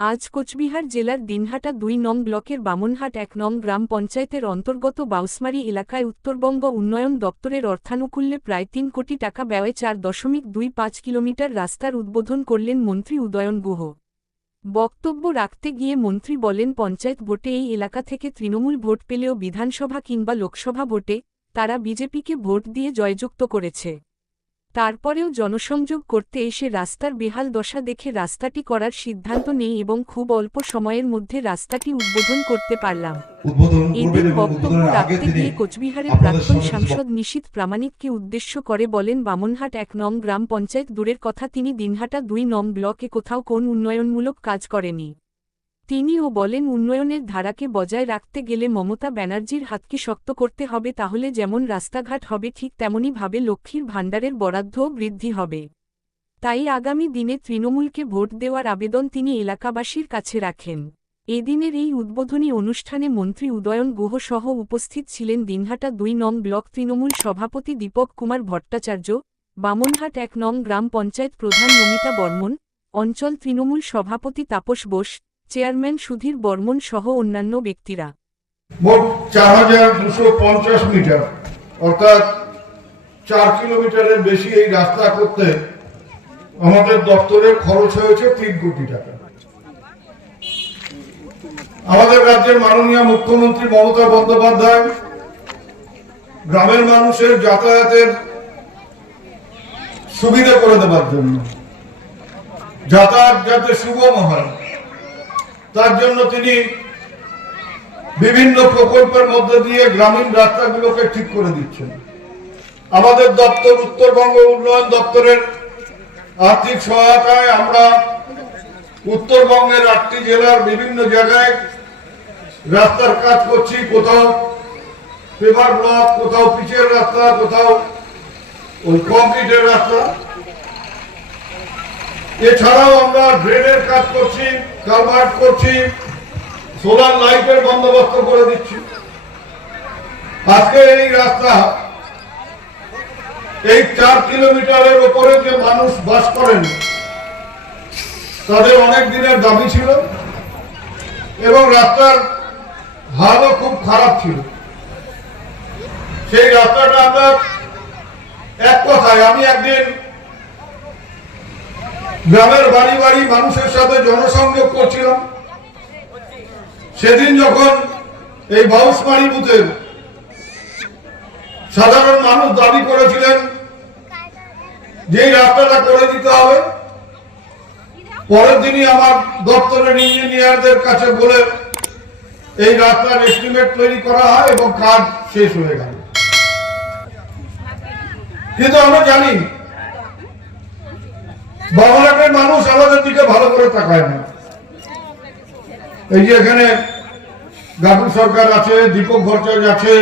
আজ কোচবিহার জেলার দিনহাটা দুই নং ব্লকের বামনহাট এক নং গ্রাম পঞ্চায়েতের অন্তর্গত বাউসমারি এলাকায় উত্তরবঙ্গ উন্নয়ন দপ্তরের অর্থানুকূল্যে প্রায় তিন কোটি টাকা ব্যয়ে চার দশমিক দুই পাঁচ কিলোমিটার রাস্তার উদ্বোধন করলেন মন্ত্রী উদয়ন গুহ। বক্তব্য রাখতে গিয়ে মন্ত্রী বলেন, পঞ্চায়েত ভোটে এই এলাকা থেকে তৃণমূল ভোট পেলেও বিধানসভা কিংবা লোকসভা ভোটে তারা বিজেপিকে ভোট দিয়ে জয়যুক্ত করেছে। তারপরেও জনসংযোগ করতে এসে রাস্তার বেহাল দশা দেখে রাস্তাটি করার সিদ্ধান্ত নেই এবং খুব অল্প সময়ের মধ্যে রাস্তাটি উদ্বোধন করতে পারলাম। এদের বক্তব্য রাখতে গিয়ে কোচবিহারের প্রাক্তন সাংসদ নিশীত প্রামাণিককে উদ্দেশ্য করে বলেন বামনহাট এক নং গ্রাম পঞ্চায়েত দূরের কথা তিনি দিনহাটা দুই নং ব্লকে কোথাও কোন উন্নয়নমূলক কাজ করেনি। তিনিও বলেন, উন্নয়নের ধারাকে বজায় রাখতে গেলে মমতা ব্যানার্জির হাতকে শক্ত করতে হবে, তাহলে যেমন রাস্তাঘাট হবে ঠিক তেমনই ভাবে লক্ষ্মীর ভাণ্ডারের বরাদ্দও বৃদ্ধি হবে। তাই আগামী দিনে তৃণমূলকে ভোট দেওয়ার আবেদন তিনি এলাকাবাসীর কাছে রাখেন। এদিনের এই উদ্বোধনী অনুষ্ঠানে মন্ত্রী উদয়ন গুহ সহ উপস্থিত ছিলেন দিনহাটা দুই নং ব্লক তৃণমূল সভাপতি দীপক কুমার ভট্টাচার্য, বামনহাট এক নং গ্রাম পঞ্চায়েত প্রধান নমিতা বর্মন, অঞ্চল তৃণমূল সভাপতি তাপস বোস চেয়ারম্যান সুধীর বর্মন সহ অন্যান্য ব্যক্তিরা। মোট চার হাজার দুশো পঞ্চাশ মিটার, অর্থাৎ চার কিলোমিটারের বেশি এই রাস্তা করতে আমাদের দপ্তরের খরচ হয়েছে তিন কোটি টাকা। আমাদের রাজ্যের মাননীয় মুখ্যমন্ত্রী মমতা বন্দ্যোপাধ্যায়, গ্রামের মানুষের যাতায়াতের সুবিধা করে দেওয়ার জন্য। যাতায়াত যাতে সুগম হয় তার জন্য তিনি বিভিন্ন প্রকল্পের মধ্যে দিয়ে গ্রামীণ রাস্তাগুলোকে ঠিক করে দিচ্ছেন। আমাদের দপ্তর, উত্তরবঙ্গ উন্নয়ন দপ্তরের আর্থিক সহায়তায় আমরা উত্তরবঙ্গের আটটি জেলার বিভিন্ন জায়গায় রাস্তার কাজ করছি। কোথাও পেপার ব্লক, কোথাও পিচের রাস্তা, কোথাও ওই কংক্রিটের রাস্তা। এছাড়াও আমরা ড্রেনের কাজ করছি, কালভার্ট করছি, সোলার লাইটের বন্দোবস্ত করে দিচ্ছি। আজকে এই রাস্তা এই চার কিলোমিটারের ওপরে যে মানুষ বাস করেন, তাদের অনেক দিনের দাবি ছিল এবং রাস্তার হালও খুব খারাপ ছিল। সেই রাস্তাটা আমরা এক কথায় আমি একদিন গ্রামের বাড়ি বাড়ি মানুষের সাথে জনসংযোগ করছিলাম। সেদিন যখন এই বাউসমারি বুথের সাধারণ মানুষ দাবি করেছিলেন যে রাস্তাটা করে দিতে হবে, পরের দিনই আমার দপ্তরের ইঞ্জিনিয়ারদের কাছে বলে এই রাস্তার এস্টিমেট তৈরি করা হয় এবং কাজ শেষ হয়ে গেল। কিন্তু আমরা জানি বাংলাদেশের মানুষ আমাদের দিকে ভালো করে তাকায় না। এই যে এখানে গাটু সরকার আছে, দীপক ভট্টাচার্য আছে,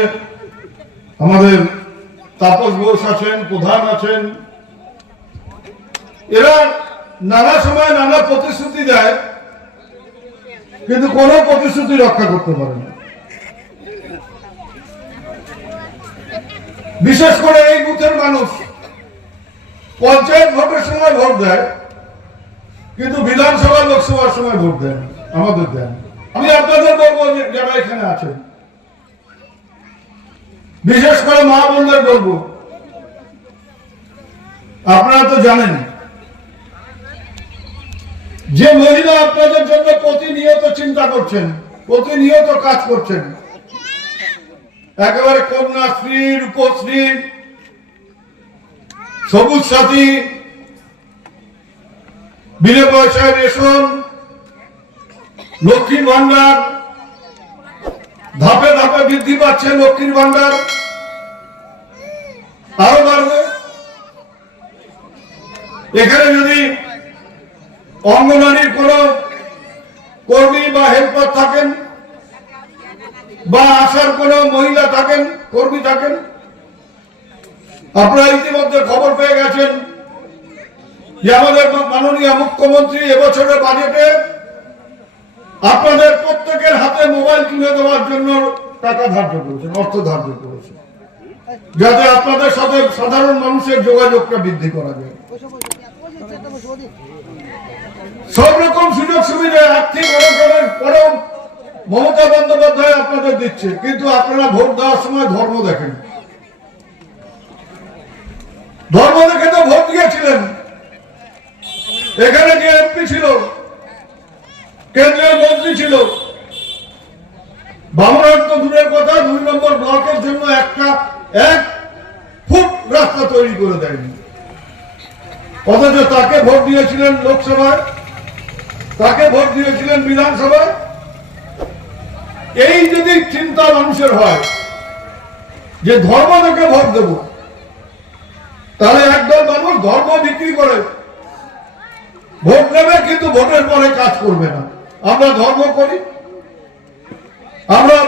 আমাদের তাপস ঘোষ আছেন, প্রধান আছেন। এরা নানা সময় নানা প্রতিশ্রুতি দেয়, কিন্তু কোনো প্রতিশ্রুতি রক্ষা করতে পারে না। বিশেষ করে এই বুথের মানুষ। পঞ্চায়েত ভোটের সময় ভোট দেয়, কিন্তু বিধানসভা লোকসভার সময় ভোট দেন, আমাদের দেন। আমি আপনাদের বলব যারা এখানে আছেন। বিশেষ করে মা বোনদের বলব। আপনারা তো জানেন, যে মহিলা আপনাদের জন্য প্রতিনিয়ত চিন্তা করছেন, প্রতিনিয়ত কাজ করছেন, একেবারে কন্যাশ্রী, রূপশ্রী সবুজ সাথী বিনা পয়সায় রেশন লক্ষ্মীর ভান্ডার, ধাপে ধাপে বৃদ্ধি পাচ্ছে লক্ষ্মীর ভান্ডার। আরও বাড়বে। এখানে যদি অঙ্গনারীর কোন কর্মী বা হেল্পার থাকেন বা আসার কোন মহিলা থাকেন, কর্মী থাকেন আপনারা ইতিমধ্যে খবর পেয়ে গেছেন যে আমাদের মাননীয় মুখ্যমন্ত্রী এবছরের বাজেটে আপনাদের প্রত্যেকের হাতে মোবাইল তুলে দেওয়ার জন্য টাকা ধার্য করেছেন, অর্থ ধার্য করেছেন। যাতে আপনাদের সাথে সাধারণ মানুষের যোগাযোগটা বৃদ্ধি করা যায়। সব রকম সুযোগ সুবিধা আর্থিক অনটনের পরেও মমতা বন্দ্যোপাধ্যায় আপনাদের দিচ্ছে, কিন্তু আপনারা ভোট দেওয়ার সময় ধর্ম দেখেন। ধর্ম দেখে তো ভোট দিয়েছিলেন। এখানে যে এমপি ছিল, কেন্দ্রের মন্ত্রী ছিল বামরাট তো দূরের কথা দুই নম্বর ব্লকের জন্য একটা এক ফুট রাস্তা তৈরি করে দেয়নি। অথচ তাকে ভোট দিয়েছিলেন লোকসভায়, তাকে ভোট দিয়েছিলেন বিধানসভায়। এই যদি চিন্তা মানুষের হয়, যে ধর্ম ভোট দেব ধর্ম বিক্রি করে, ভোট নেবে কিন্তু ভোটের পরে কাজ করবে না। আমরা ধর্ম করি, আমরা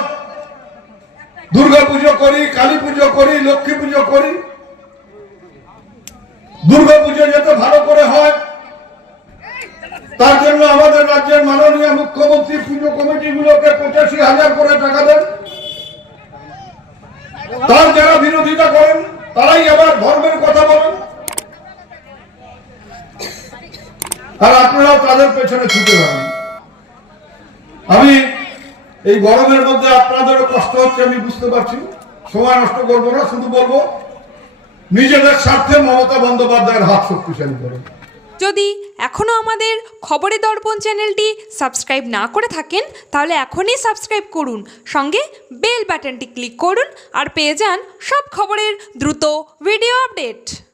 দুর্গা পুজো করি, কালী পুজো করি, লক্ষ্মী পুজো করি। দুর্গা পুজো যাতে ভালো করে হয়, তার জন্য আমাদের রাজ্যের মাননীয় মুখ্যমন্ত্রী পুজো কমিটিগুলোকে পঁচাশি হাজার করে টাকা দেন। তার যারা বিরোধিতা করেন, তারাই আবার ধর্মের কথা বলেন আর আপনারাও তাদের পেছনে ছুটে বেড়ান। আমি এই গরমের মধ্যে আপনাদেরও কষ্ট হচ্ছে, আমি বুঝতে পারছি। সময় নষ্ট করব না, শুধু বলব, নিজেদের স্বার্থে মমতা বন্দ্যোপাধ্যায়ের হাত শক্তিশালী করেন। যদি এখনও আমাদের খবরের দর্পণ চ্যানেলটি সাবস্ক্রাইব না করে থাকেন, তাহলে এখনই সাবস্ক্রাইব করুন। সঙ্গে বেল বাটনটি ক্লিক করুন আর পেয়ে যান সব খবরের দ্রুত ভিডিও আপডেট।